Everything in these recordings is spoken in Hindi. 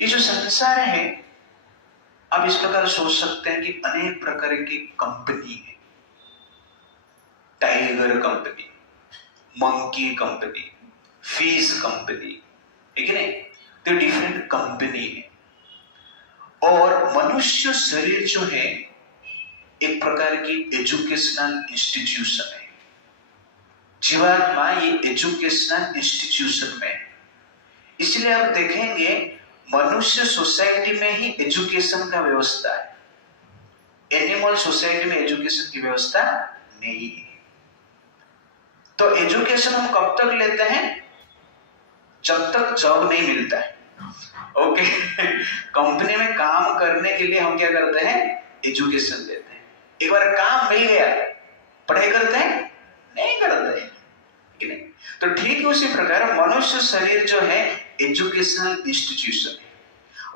ये जो संसार है, आप इस प्रकार सोच सकते हैं कि अनेक प्रकार की कंपनी है। Tiger company, monkey company, fish company, ठीक है नहीं? तो डिफरेंट कंपनी है। और मनुष्य शरीर जो है एक प्रकार की एजुकेशनल इंस्टीट्यूशन है। जीवात्मा ये एजुकेशनल इंस्टीट्यूशन में, इसलिए आप देखेंगे मनुष्य सोसाइटी में ही एजुकेशन का व्यवस्था है। एनिमल सोसाइटी में एजुकेशन की व्यवस्था नहीं है। तो एजुकेशन हम कब तक लेते हैं? जब तक जॉब नहीं मिलता है। ओके कंपनी में काम करने के लिए हम क्या करते हैं? एजुकेशन लेते हैं। एक बार काम मिल गया, पढ़ाई करते हैं? नहीं करते हैं, ठीक नहीं? तो ठीक उसी प्रकार मनुष्य शरीर जो है एजुकेशनल इंस्टीट्यूशन है,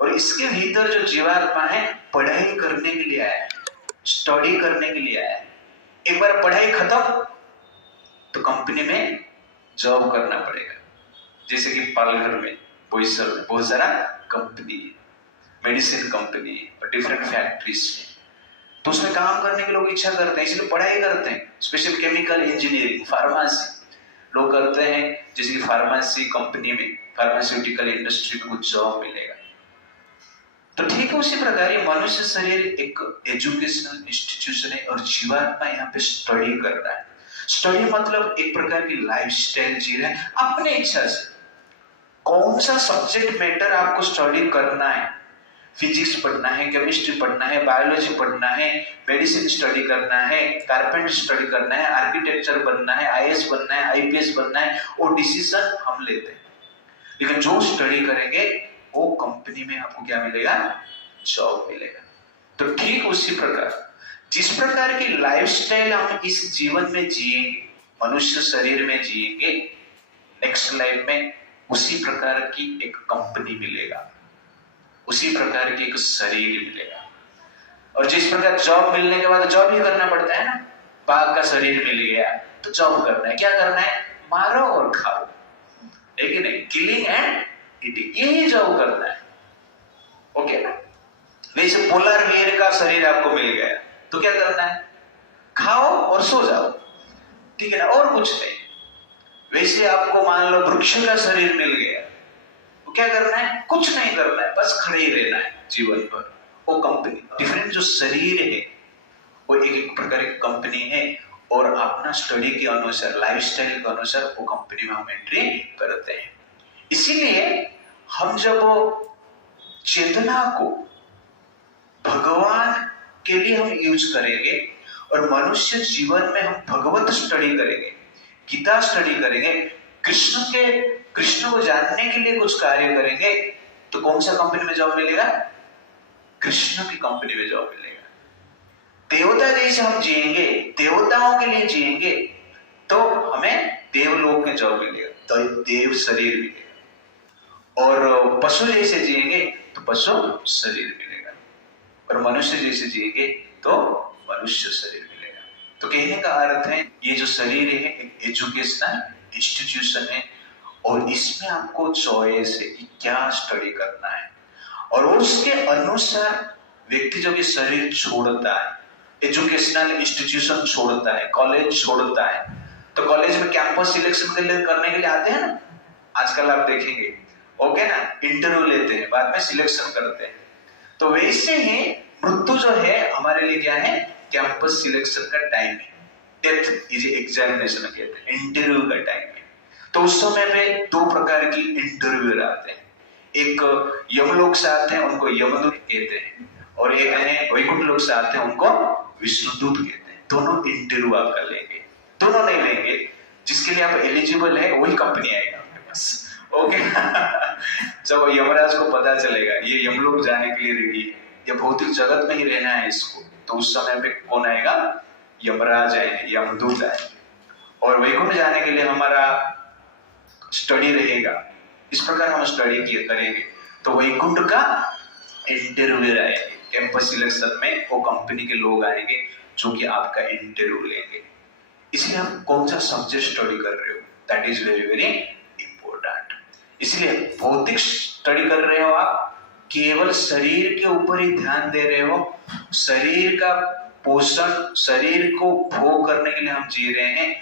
और इसके भीतर जो जीवात्मा है पढ़ाई करने के लिए आया है, स्टडी करने के लिए आया है। एक बार पढ़ाई खत्म तो कंपनी में जॉब करना पड़ेगा। जैसे कि पालघर में, बोईसर में बहुत सारा कंपनी है, मेडिसिन कंपनी और डिफरेंट फैक्ट्रीज है, तो उसमें काम करने के लोग इच्छा करते हैं, इसलिए पढ़ाई करते हैं। स्पेशल केमिकल इंजीनियरिंग, फार्मेसी लोग करते हैं, जैसे कि फार्मेसी कंपनी में, फार्मास्यूटिकल इंडस्ट्री में कुछ जॉब मिलेगा। तो ठीक है उसी प्रकार ये मनुष्य शरीर एक एजुकेशनल इंस्टीट्यूशन है, और जीवात्मा यहाँ पे स्टडी कर रहा है। स्टडी मतलब एक प्रकार की लाइफस्टाइल जी रहा है अपने इच्छा से। कौन सा सब्जेक्ट मैटर आपको स्टडी करना है? फिजिक्स पढ़ना है, केमिस्ट्री पढ़ना है, बायोलॉजी पढ़ना है, मेडिसिन स्टडी करना है, कारपेंटर स्टडी करना है, आर्किटेक्चर बनना है, आईएएस बनना है, आईपीएस बनना है, वो डिसीजन हम लेते हैं। लेकिन जो स्टडी करेंगे वो कंपनी में आपको क्या मिलेगा? जॉब मिलेगा। तो ठीक उसी प्रकार जिस प्रकार की लाइफस्टाइल हम इस जीवन में जिएंगे, मनुष्य शरीर में जिएंगे, नेक्स्ट लाइफ में उसी प्रकार की एक कंपनी मिलेगा, उसी प्रकार की एक शरीर मिलेगा। और जिस प्रकार जॉब मिलने के बाद जॉब ही करना पड़ता है ना, बाघ का शरीर मिल गया तो जॉब करना है। क्या करना है? मारो और खाओ, है कि नहीं? किलिंग एंड ईटिंग, यही जॉब करना है। ओके ना? वैसे पोलर बेयर का शरीर आपको मिल गया तो क्या करना है? खाओ और सो जाओ, ठीक है ना? और कुछ नहीं। वैसे आपको मान लो वृक्ष का शरीर मिल गया तो क्या करना है? कुछ नहीं करना है, बस खड़े ही रहना है जीवन भर। वो कंपनी, डिफरेंट जो शरीर है वो एक एक प्रकार की कंपनी है, और अपना स्टडी के अनुसार, लाइफस्टाइल के अनुसार वो कंपनी में हम एंट्री करते हैं। इसीलिए हम जब चेतना को भगवान के लिए हम यूज करेंगे, और मनुष्य जीवन में हम भगवत स्टडी करेंगे, गीता स्टडी करेंगे, कृष्ण को जानने के लिए कुछ कार्य करेंगे, तो कौन सा कंपनी में जॉब मिलेगा? कृष्ण की कंपनी में जॉब मिलेगा। देवता जैसे हम जिएंगे, देवताओं के लिए जिएंगे, तो हमें देवलोक में जॉब मिलेगा, तो देव शरीर मिलेगा। और पशु जैसे जिएंगे तो पशु शरीर मिलेगा, और मनुष्य जैसे जिएंगे तो मनुष्य शरीर मिलेगा। तो कहने का अर्थ है ये जो शरीर है एक एजुकेशनल इंस्टीट्यूशन है, और इसमें आपको चॉइस है कि क्या स्टडी करना है, और उसके अनुसार व्यक्ति जो कि शरीर छोड़ता है, एजुकेशनल इंस्टीट्यूशन छोड़ता है, कॉलेज छोड़ता है, तो कॉलेज में कैंपस सिलेक्शन करने के लिए आते हैं ना, आजकल आप देखेंगे, ओके ना? इंटरव्यू लेते हैं, बाद में सिलेक्शन करते हैं। तो वैसे ही मृत्यु जो है हमारे लिए क्या है? कैंपस सिलेक्शन का टाइम है, डेथ इज एग्जामिनेशन कहते हैं, इंटरव्यू का टाइम है। तो उस समय पे दो प्रकार की इंटरव्यूअर आते हैं, एक यमलोक से आते हैं, उनको यमदूत कहते हैं, और एक है वैकुंठ लोक से आते हैं, उनको विष्णुदूत कहते हैं। दोनों इंटरव्यू आप कर लेंगे, दोनों नहीं लेंगे, जिसके लिए आप एलिजिबल है वही कंपनी आएगा आपके पास, ओके जब यमराज को पता चलेगा ये यमलोक जाने के लिए रेडी है, ये भौतिक जगत में ही रहना है इसको, तो उस समय पे कौन आएगा? यमराज आएंगे, यमदूत आएंगे। और वैकुंठ जाने के लिए हमारा स्टडी रहेगा, इस प्रकार हम स्टडी करेंगे, तो वैकुंठ का इंटरव्यू आएंगे, कैंपस सिलेक्शन में वो कंपनी के लोग आएंगे जो कि आपका इंटरव्यू लेंगे। इसलिए आप कौन सा सब्जेक्ट स्टडी कर रहे हो, that is very very important. इसलिए भौतिक स्टडी कर रहे हो आप केवल शरीर के ऊपर ही ध्यान दे रहे हो, शरीर का पोषण, शरीर को भोग करने के लिए हम जी रहे हैं,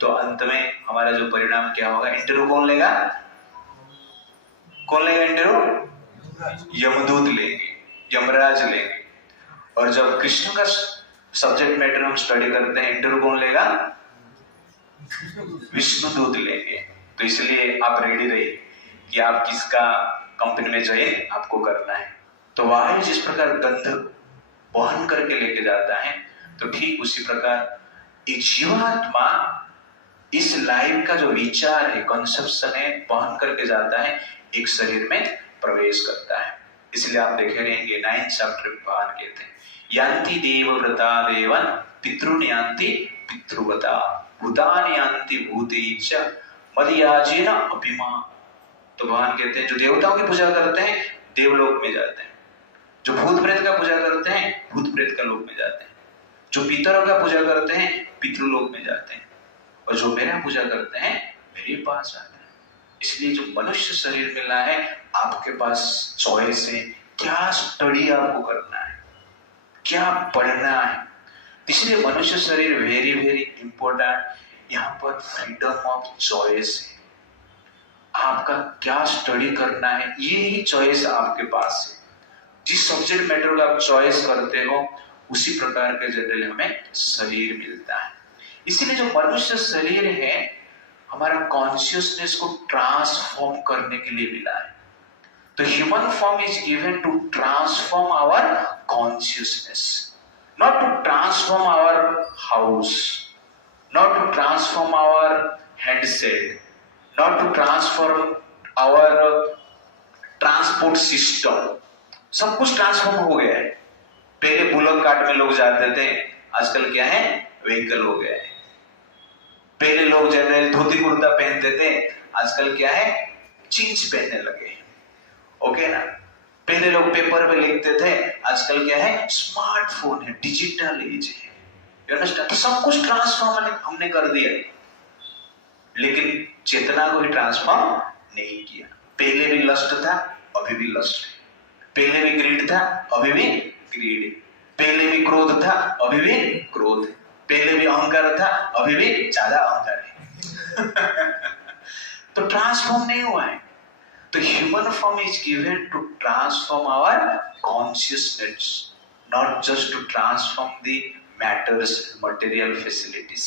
तो अंत में हमारा जो परिणाम क्या होगा? इंटरव्यू कौन लेगा? कौन लेगा इंटरव्यू? यमदूत लेंगे, यमराज लेंगे। और जब कृष्ण का सब्जेक्ट मैटर हम स्टडी करते हैं, इंटरव्यू कौन लेगा? विष्णुदूत लेंगे। तो इसलिए आप रेडी रहिए कि आप किसका कंपनी में ज्वाइन आपको करना है। तो वायु जिस प्रकार गंध वहन करके लेके जाता है, तो ठीक उसी प्रकार एक जीवात्मा इस लाइफ का जो विचार है, कंसेप्शन है, वहन करके जाता है, एक शरीर में प्रवेश करता है। इसलिए आप देखे रहेंगे 9th चैप्टर में भगवान कहते हैं, यान्ति देवव्रता देवन पितृन यान्ति पितृव्रता भूतानि यान्ति भूतेच मदयाजेन अभिमा। तो भगवान कहते हैं जो देवताओं की पूजा करते हैं देवलोक में जाते हैं, जो भूत प्रेत का पूजा करते हैं भूत प्रेत का लोक में जाते हैं, जो पितरों का पूजा करते हैं पितृलोक में जाते हैं, और जो मेरा पूजा करते हैं मेरे पास आते हैं। इसलिए जो मनुष्य शरीर मिला है, आपके पास चॉइस है, क्या स्टडी आपको करना है, क्या पढ़ना है। इसलिए मनुष्य शरीर वेरी वेरी इंपॉर्टेंट। यहाँ पर फ्रीडम ऑफ चॉइस है, आपका क्या स्टडी करना है, ये ही चॉइस आपके पास है। जिस सब्जेक्ट मैटर का आप चॉइस करते हो, उसी प्रकार के जनरली हमें शरीर मिलता है। इसीलिए जो मनुष्य शरीर है, हमारा कॉन्शियसनेस को ट्रांसफॉर्म करने के लिए मिला है। तो human form is given to transform our consciousness, not to transform our house, not to transform our handset, not to transform our transport system। सब कुछ ट्रांसफॉर्म हो गया है। पहले बुलक कार्ट में लोग जाते थे, आजकल क्या है? व्हीकल हो गया है। पहले लोग जैसे धोती कुर्ता पहनते थे, आजकल क्या है? जींस पहनने लगे। ओके ना? पहले लोग पेपर पे लिखते थे, आजकल क्या है? स्मार्टफोन है, डिजिटल एज है। तो सब कुछ ट्रांसफॉर्म हमने कर दिया, लेकिन चेतना को भी ट्रांसफॉर्म नहीं किया। पहले भी लस्ट था, अभी भी लस्ट है। पहले भी ग्रीड था, अभी भी ग्रीड है। पहले भी क्रोध था, अभी भी क्रोध है। पहले भी अहंकार था, अभी भी ज्यादा अहंकार है। तो ट्रांसफॉर्म नहीं हुआ है। तो human form is given to transform our consciousness, not just to transform the matters, material facilities.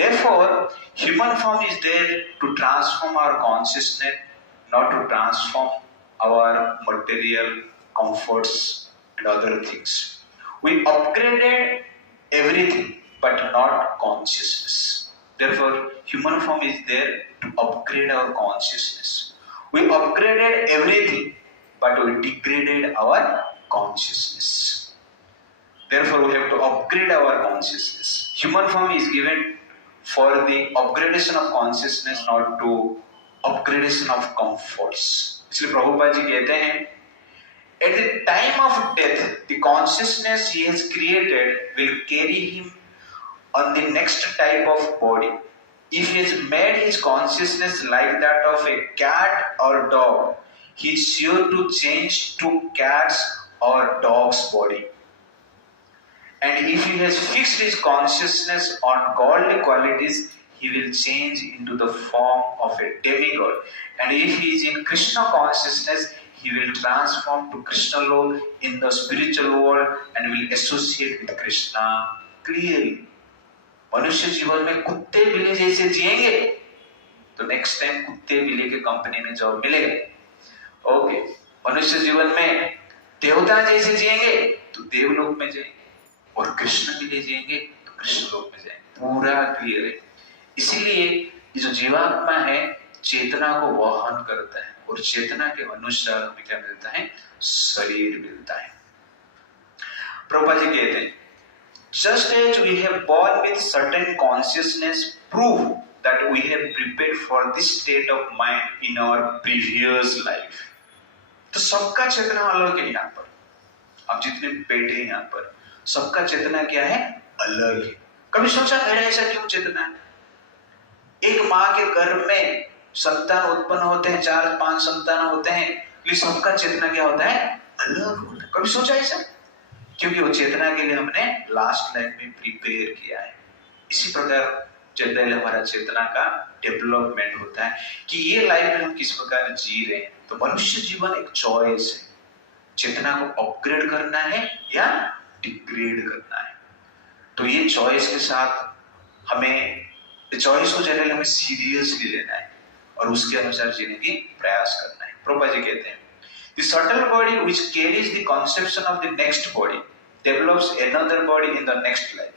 Therefore, human form is there to transform our consciousness, not to transform our material comforts and other things. We upgraded everything, but not consciousness. Therefore, human form is there to upgrade our consciousness. We upgraded everything, but we degraded our consciousness. Therefore, we have to upgrade our consciousness. Human form is given for the upgradation of consciousness, not to upgradation of comforts. इसलिए प्रभुपाद जी कहते हैं, at the time of death, the consciousness he has created will carry him on the next type of body. If he has made his consciousness like that of a cat or dog, he is sure to change to cat's or dog's body. And if he has fixed his consciousness on godly qualities, he will change into the form of a demigod. And if he is in Krishna consciousness, he will transform to Krishna Lord in the spiritual world and will associate with Krishna clearly. मनुष्य जीवन में कुत्ते बिल्ली जैसे जिएंगे, तो नेक्स्ट टाइम कुत्ते बिल्ली के कंपनी में जॉब मिलेगा। ओके, मनुष्य जीवन में देवता जैसे जिएंगे तो देवलोक में जाएंगे, और कृष्ण के लिए जिएंगे तो कृष्ण लोक में जाएंगे। पूरा क्लियर है। इसीलिए ये जो जीवात्मा है, चेतना को वहन करता है, और चेतना के अनुसार हमें क्या मिलता है? शरीर मिलता है। प्रभुपाद जी कहते हैं, just as we have born with certain consciousness, prove that we have prepared for this state of mind in our previous life. तो सबका चेतना अलग है। यहाँ पर आप जितने बैठे हैं, यहाँ पर सबका चेतना क्या है? अलग है। कभी सोचा मेरा ऐसा क्यों चेतना है? एक माँ के गर्भ में संतान उत्पन्न होते हैं, 4-5 संतान होते हैं, लेकिन सबका चेतना क्या होता है? अलग होता है। कभी सोचा है सर? क्योंकि वो चेतना के लिए हमने लास्ट लाइफ में प्रिपेयर किया है। इसी प्रकार जनरल हमारा चेतना का डेवलपमेंट होता है कि ये लाइफ में हम किस प्रकार जी रहे हैं। तो मनुष्य जीवन एक चॉइस है, चेतना को अपग्रेड करना है या डिग्रेड करना है। तो ये चॉइस के साथ हमें चॉइस को जनरली हमें सीरियसली लेना है और उसके अनुसार जीने की प्रयास करना है। प्रभुपाद जी कहते हैं The subtle body which carries the conception of the next body develops another body in the next life.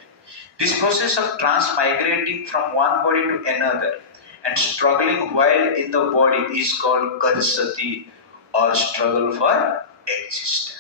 This process of transmigrating from one body to another and struggling while in the body is called karsati or struggle for existence.